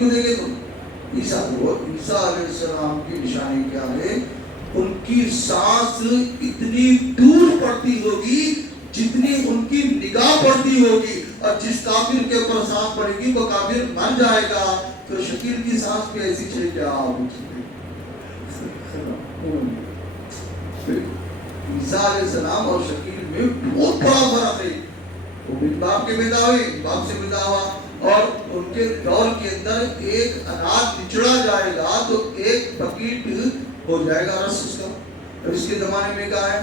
کو دیکھے تم عیسیٰ کو، عیسیٰ علیہ السلام کی نشانی کیا ہے؟ ان کی سانس اتنی دور پڑتی ہوگی جتنی ان کی نگاہ پڑتی ہوگی، اور جس کافر کے اوپر سانس پڑے گی وہ کافر مر جائے گا۔ تو شکیل کی سانس بھی ایسی چلے کیا عیسیٰ علیہ السلام اور شکیل میں بہت بڑا فرق ہے۔ وہ بن باپ کے پیدا ہوئے، باپ سے پیدا ہوا، اور ان کے دور کے اندر ایک اناج نچڑا جائے گا تو ایک بکیٹ ہو جائے گا رس اس کا، اور اس کے زمانے میں کیا ہے؟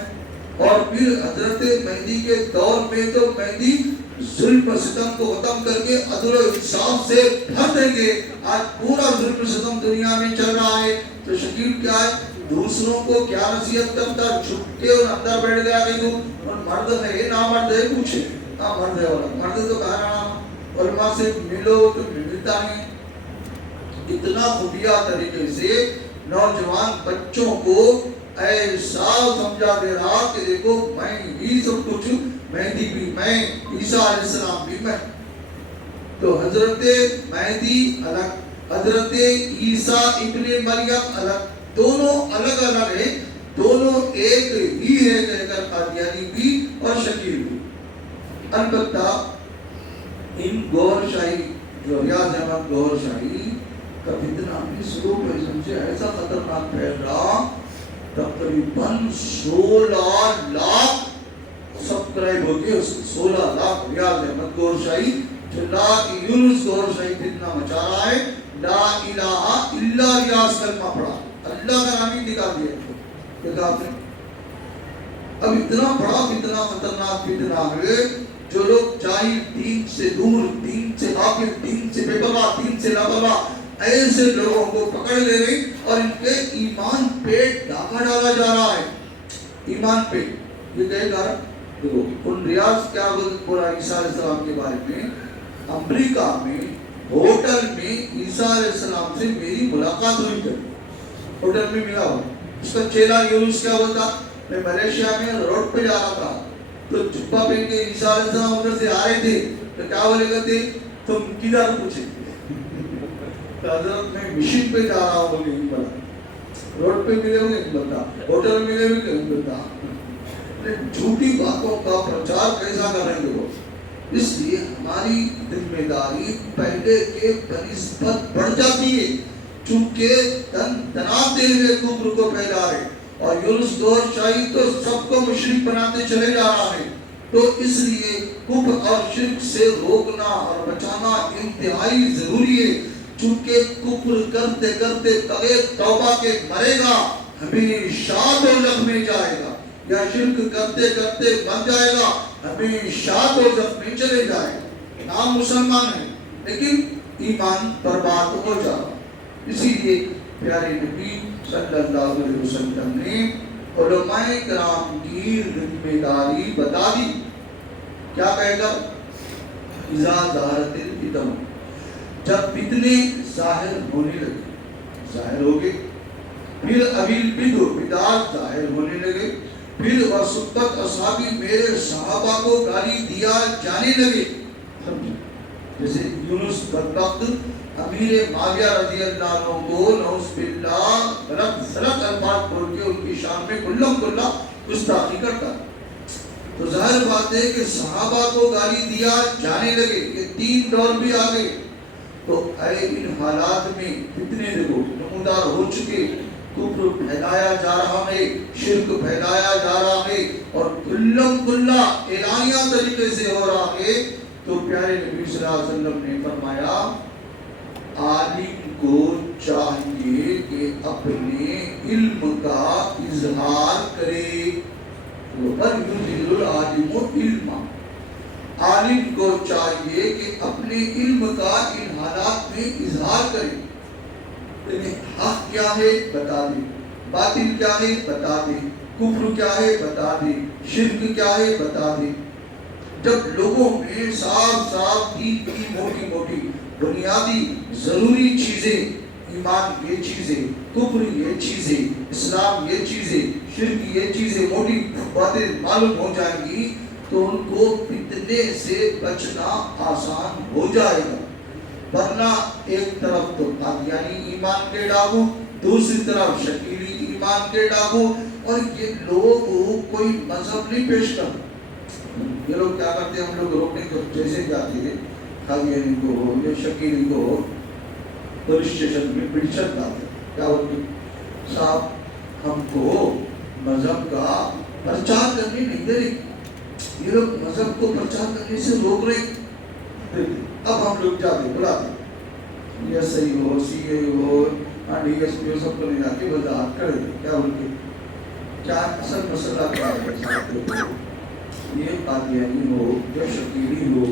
اور پھر حضرت مہدی کے دور میں تو مہدی ظلم و ستم کو ختم کر کے عدل و انصاف سے بھر دیں گے۔ آج پورا ظلم و ستم دنیا میں چل رہا ہے، تو شکیل کیا ہے؟ دوسروں کو کیا نصیحت کرتا، چھپ کے اور اندر بیٹھ گیا کہ تم مرد ہے نہ مرد ہے، پوچھے نہ مرد ہے، والا مرد تو کہہ رہا علماء سے ملو تو ملتا نہیں۔ اتنا خفیہ طریقے سے نوجوان بچوں کو ایسا سمجھا دے رہا کہ دیکھو میں ہی سب کچھ، مہدی بھی میں، عیسیٰ علیہ السلام بھی میں۔ تو حضرت مہدی الگ، حضرت عیسیٰ ابن مریم الگ، دونوں الگ الگ ہیں، دونوں ایک ہی ہے کہہ کر قادیانی بھی اور شکیل بھی۔ البتہ ان گوھر شاہی جو ریاض احمد گوھر شاہی کا فتنہ بھی شروع میں سمجھے ایسا خطرناک پھیل رہا، تقریباً 16 لاکھ سبسکرائب ہو گئے، 16 لاکھ ریاض احمد گوھر شاہی جو لا یونس گوھر شاہی فتنہ مچا رہا ہے، لا الہ الا ریاض کلمہ پڑھا، اللہ کا نام ہی دکھا دیا کہ کافر۔ اب اتنا بڑا فتنہ، خطرناک فتنہ ہے، جو لوگ جاہل، دین سے دور، دین سے غافل، دین سے بے پرواہ، دین سے لاپرواہ، ایسے لوگوں کو پکڑ لے رہی اور ان کے ایمان پہ ڈاکہ ڈالا جا رہا ہے۔ ایمان پہ یہ کہے گا، دیکھو ان ریاض کیا بولا عیسیٰ علیہ السلام کے بارے میں، امریکہ میں ہوٹل میں عیسیٰ علیہ السلام سے میری ملاقات ہوئی تھی، ہوٹل میں ملا ہوا۔ اس کا چیلا یونس کیا بولتا، میں ملیشیا میں روڈ پہ جا رہا تھا تو جبہ پہن کے عیسیٰ علیہ السلام ادھر سے آ رہے تھے، تو کیا بولے کرتے، تم کدھر پوچھے، حضرت میں مشن پہ جا رہا ہوں بولے، نہیں بتا روڈ پہ ملے ہوئے نہیں بتا، ہوٹل ملے ہوئے نہیں بتا۔ جھوٹی باتوں کا پرچار کیسا کر رہے ہو؟ اس لیے ہماری ذمہ داری پہلے کے بنسبت بڑھ جاتی ہے، چونکہ دناتے ہوئے کفر کو پھیلا رہے، اور یونس گوھر شاہی تو سب کو مشرک بناتے چلے جا رہا ہے۔ تو اس لیے کفر اور شرک سے روکنا اور بچانا انتہائی ضروری ہے، چونکہ کفر کرتے کرتے بغیر توبہ کے مرے گا، ہمیشہ دوزخ میں جائے گا، یا شرک کرتے کرتے مر جائے گا، ہمیشہ دوزخ میں چلے جائے گا۔ نام مسلمان ہے لیکن ایمان برباد ہو جائے گا۔ اسی لیے پیارے نبی صلی اللہ علیہ وسلم نے علماء کرام کی ذمہ داری بتا دی۔ کیا کہے گا؟ اذا ظہرت الفتن، جب فتنے ظاہر ہونے لگے، ظاہر ہو گئے، پھر ابھی البدع، بدعات ظاہر ہونے لگے، پھر وسبت اصحابی، میرے صحابہ کو گالی دیا جانے لگے، جیسے یونس بدبخت امیر معاویہ رضی اللہ عنہ کو نعوذ باللہ غلط سلط الفاظ بول کے ان کی شان میں کلم کلا گستاخی کرتا۔ تو ظاہر بات ہے کہ صحابہ کو گالی دیا جانے لگے، یہ 3 دور بھی آ گئے۔ تو اے ان حالات میں فتنے دیکھو نمودار ہو چکے، کفر پھیلایا جا رہا ہے، شرک پھیلایا جا رہا ہے، اور کلم کلا اعلانیہ طریقے سے ہو رہا ہے۔ تو پیارے نبی صلی اللہ علیہ وسلم نے فرمایا عالم کو چاہیے کہ اپنے علم کا اظہار کرے، عالم کو چاہیے کہ اپنے علم کا ان حالات میں اظہار کرے۔ حق کیا ہے بتا دے، باطل کیا ہے بتا دے، کفر کیا ہے بتا دے، شرک کیا ہے بتا دے۔ جب لوگوں میں صاف صاف دین کی موٹی موٹی بنیادی ضروری چیزیں، ایمان یہ چیزیں، کفر یہ چیزیں، اسلام یہ چیزیں، شرک یہ چیزیں موٹی باتیں معلوم ہو جائیں گی تو ان کو فتنے سے بچنا آسان ہو جائے گا۔ ورنہ ایک طرف تو قادیانی ایمان کے ڈاکو، دوسری طرف شکیلی ایمان کے ڈاکو، اور یہ لوگ کوئی مذہب نہیں پیش کرتے. یہ لوگ کیا کرتے ہیں، ہم لوگ روکنے کو جیسے جاتے ہیں قادیانی کو یا شکیلی کو پولیس اسٹیشن میں پٹیشن ڈالتے ہیں، کیا ہوتی صاحب ہم کو مذہب کا پرچار کرنے نہیں دے رہے، یہ لوگ مذہب کو پرچار کرنے سے روک رہے. اب ہم لوگ جاتے بلاتے یہ صحیح ہو سی اے ہو ڈی ایس پی سب کو لے جا کے وضاحت کر دیں کیا ان کے کیا اصل مسئلہ کیا ہے. یہ قادیانی ہو یا شکیلی ہو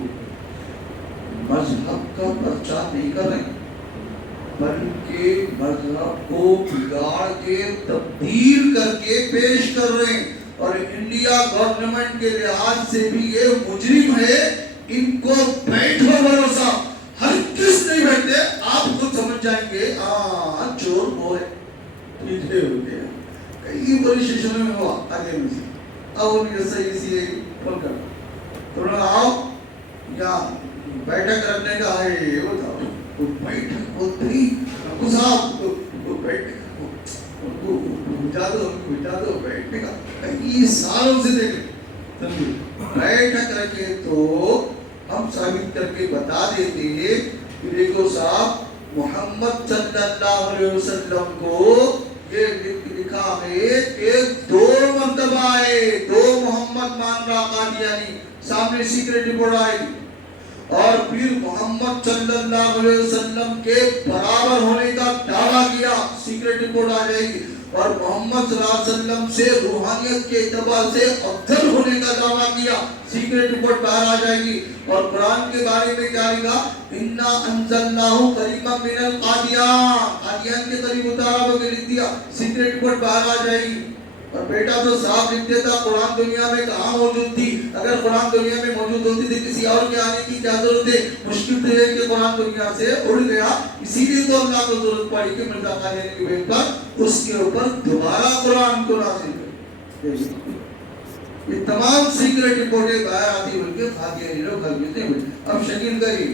مذہب کا پرچار نہیں کر رہے بلکہ مذہب کو بگاڑ کے تبدیل کر کے پیش کر رہے ہیں. اور انڈیا گورنمنٹ کے لحاظ سے بھی یہ مجرم ہے. ان کو بیٹھو بھروسہ ہر کس نہیں بیٹھتے، آپ خود سمجھ جائیں گے چور وہ ہے پیچھے ہوتے ہیں. کئی بڑی اسٹیشنوں میں ہوا آگے میں سے اب ان کے صحیح سے فون کرنا تو آؤ یا بیٹھک رکھنے کا ہے وہ تھا بیٹھک ہوتی ہی صاحب بیٹھنے بجا دو بیٹھنے کا کئی سالوں سے دیکھیں بیٹھک رکھے تو ہم ثابت کر کے بتا دیتے ہیں کہ دیکھو صاحب محمد صلی اللہ علیہ وسلم کو یہ لکھا ہے کہ 2 مرتبہ آئے، 2 محمد مان رہا قادیانی سامنے سیکریٹ رپورٹ آئے گی اور پھر محمد صلی اللہ علیہ وسلم کے برابر ہونے کا دعویٰ کیا، سیکریٹ رپورٹ آ جائے گی. اور محمد صلی اللہ علیہ وسلم سے روحانیت کے اعتبار سے افضل ہونے کا دعویٰ کیا، سیکریٹ رپورٹ باہر آ جائے گی. اور قرآن کے بارے میں کیا لکھا، انا انزلناہ قریبا من القادیان، قادیان کے قریب اتارا وغیرہ لکھ دیا، سیکریٹ رپورٹ باہر آ جائے گی. اور بیٹا تو صاحب لکھ دیتا قرآن دنیا میں کہاں موجود تھی، اگر قرآن دنیا میں موجود ہوتی تھی کسی اور کے آنے کی کیا ضرورت ہے. مشکل تو ہے کہ قرآن دنیا سے اڑ گیا، اسی لیے تو اللہ کو ضرورت پڑی کہ مرزا قادیانی کی بیٹ پر اس کے اوپر دوبارہ قرآن کو نازل کرے. یہ تمام سیکریٹ رپورٹیں باہر آتی بلکہ قادیانی لوگ خریدتے ہیں. اب شکیل گئی،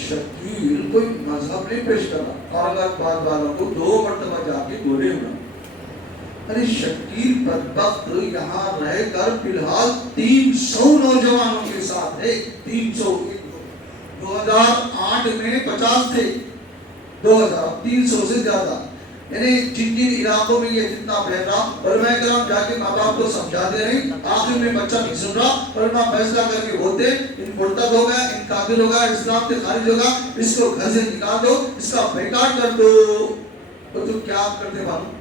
شکیل کوئی مذہب نہیں پیش کرا، اورنگاباد والوں کو 2 مرتبہ جا کے گولے ہونا. ارے شکیل بدبخت یہاں رہ کر فی الحال 300 نوجوانوں کے ساتھ ہے. 300 2008 میں 50 تھے، 300 سے زیادہ. یعنی جن جن علاقوں میں یہ جتنا بہت رہا، علماء کرام جا کے ماں باپ کو سمجھاتے رہے، آخر میں بچہ نہیں سن رہا، علماء فیصلہ کر کے ہوتے ان مرتد ہو گیا، ان کافر ہو گیا، اسلام سے خارج ہوگا، اس کو گھر سے نکال دو، اس کا بیکاٹ کر دو. تو کیا کرتے معلوم،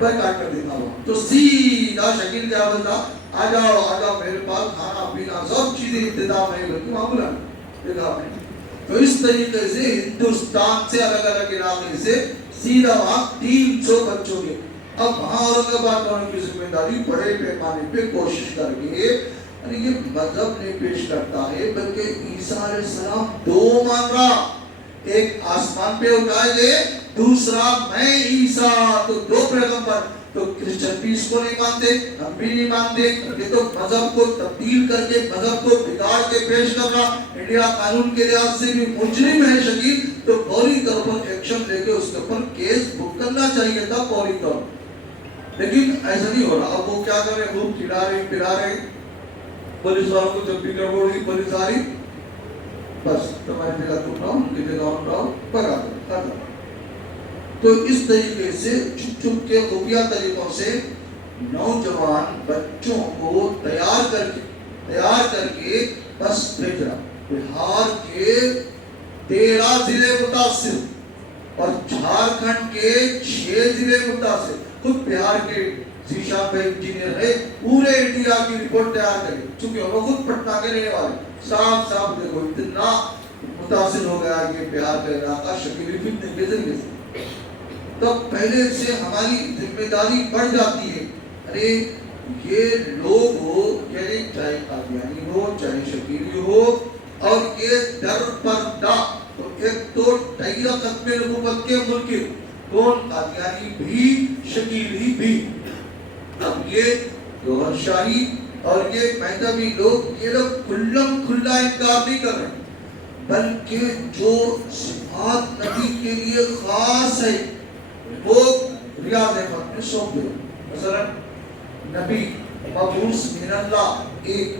بیکاٹ کر دیتا ہوں. تو سیدھا شکیل کیا بولتا، آ جاؤ میرے پاس، کھانا پینا سب چیزیں انتظام ہے، بلکہ معمولا دیکھا آپ نے. تو اس طریقے سے ہندوستان سے الگ الگ علاقے سے سیدھا وہاں 300 بچوں کے. اب وہاں اورنگاباد والوں کی ذمہ داری بڑے پیمانے پہ کوشش کر کے یہ مذہب نہیں پیش کرتا ہے بلکہ عیسیٰ علیہ السلام 2 مان رہا، ایک آسمان پہ اٹھائے گئے، دوسرا میں عیسیٰ. تو 2 پیغمبر. تو کرسچن بھی اس کو نہیں مانتے، ہم بھی نہیں مانتے. یہ تو مذہب کو تبدیل کر کے مذہب کو بگاڑ کے پیش کر رہا. انڈیا قانون کے لحاظ سے بھی مجرم ہے شکیل، تو فوری طور پر ایکشن لے کے اس کے اوپر کیس بک کرنا چاہیے تھا فوری طور پر. لیکن ایسا نہیں ہو رہا. اب وہ کیا کر رہے، خوب کھلا رہے پلا رہے. پولیس والوں کو جب بھی گڑبڑ ہوئی پولیس آ رہی، بس تمہاری جگہ تم رہو، ان کی جگہ ہم رہو، بھگا دو. تو اس طریقے سے چھپ چھپ کے خفیہ طریقوں سے نوجوان بچوں کو تیار کر کے بس بھیج رہا. بہار کے 13 ضلع متاثر اور جھارکھنڈ کے 6 ضلع متاثر. خود بہار کے ذیشان بھائی انجینئر ہے، پورے انڈیا کی رپورٹ تیار کرے، چونکہ ہم خود پٹنہ کے رہنے والے. صاف دیکھو اتنا متاثر ہو گیا کہ بہار کا علاقہ شکیلی فتنے کے ذریعے سے. تب پہلے سے ہماری ذمہ داری بڑھ جاتی ہے. ارے یہ لوگ ہو، یعنی چاہے قادیانی ہو چاہے شکیلی ہو، اور یہ در پردہ تو ایک تو ڈھیا ختم نبوت کے منکر، کون؟ قادیانی بھی شکیلی بھی. اب یہ گوہر شاہی اور یہ مہدوی لوگ، یہ لوگ کھلا انکار نہیں کر رہے بلکہ جو صفات نبی کے لیے خاص ہے وہ ریاض احمد میں سونپ دے. مثلا نبی مبعوث من اللہ 1،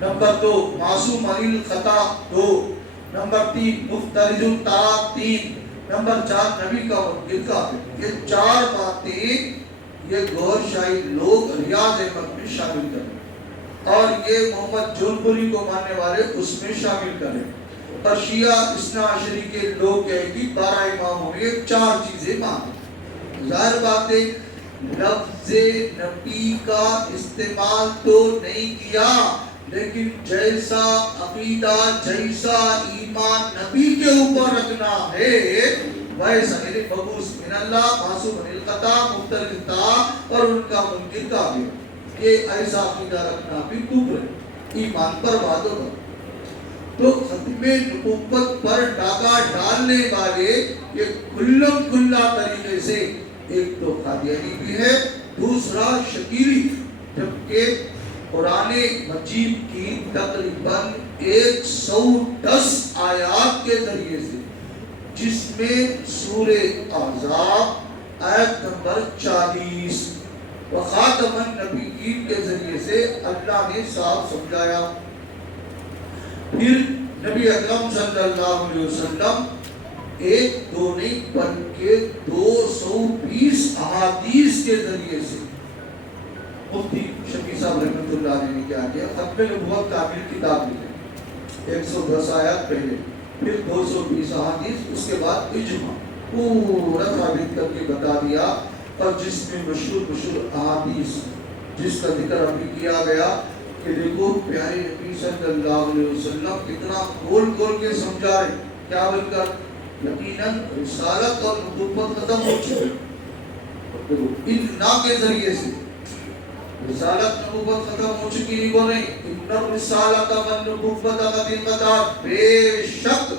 نمبر 2 معصوم عن الخطا 2، نمبر 3 مفترض الطاعات 3، نمبر 4 نبی کا منکر کافر. یہ 4 باتیں یہ گوھر شاہی لوگ ریاض احمد میں شامل کریں اور یہ محمد جونپوری کو ماننے والے اس میں شامل کریں. اور شیعہ اثنا عشری کے لوگ کہیں گی 12 اماموں میں 4 چیزیں مانیں. ظاہر بات ہے لفظ نبی کا استعمال تو نہیں کیا، لیکن جیسا عقیدہ جیسا ایمان نبی کے اوپر رکھنا ہے ویسا یعنی مبعوث من اللہ، معصوم عن الخطا، مفترض الطاعات اور ان کا منکر کافر، یہ ایسا عقیدہ رکھنا بھی کفر ہے، ایمان پر بات ہوگا. تو ختم نبوت پر ڈاکہ ڈالنے والے یہ کھلم کھلا طریقے سے ایک تو قادیانی بھی ہے، دوسرا شکیری، جبکہ قرآن مجید کی تقریباً 110 آیات کے ذریعے سے جس میں سورہ احزاب آیت نمبر 40 وخاتم النبیین کے ذریعے سے اللہ نے صاف سمجھایا. پھر نبی اکرم صلی اللہ علیہ وسلم 1 2 نہیں بلکہ 220 احادیث کے ذریعے سے مفتی شفیع صاحب رحمۃ اللہ علیہ نے کیا کیا، ختم نبوت کامل کتاب لکھی، 110 آیات پہلے، پھر 220 احادیث، اس کے بعد اجماع پورا ثابت کر کے بتا دیا. اور جس میں مشہور احادیث جس کا ذکر ابھی کیا گیا کہ دیکھو پیارے نبی صلی اللہ علیہ وسلم کتنا کھول کھول کے سمجھا رہے، کیا بول کر یقیناً رسالت اور نبوت ختم ہو چکی، ان نا کے ذریعے سے رسالت نبوت ختم ہو چکی نہیں بولے، ان الرسالت والنبوت قد انقطعت، بے شک.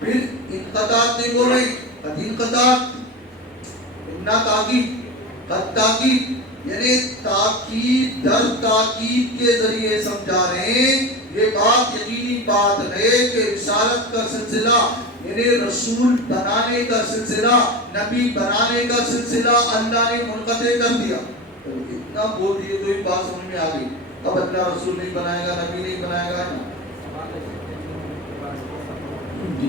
پھر انقطاعت نہیں بولے، قد انقطعت، اتنا تاکید، قد تاکید، یعنی تاکید در تاکید کے ذریعے سمجھا رہے ہیں. یہ بات یقینی بات ہے کہ رسالت کا سلسلہ یعنی رسول بنانے کا سلسلہ، نبی بنانے کا سلسلہ اللہ نے منقطع کر دیا. اتنا بول دیے تو ایک بات سمجھ میں آ گئی، اب اللہ رسول نہیں بنائے گا، نبی نہیں بنائے گا. جی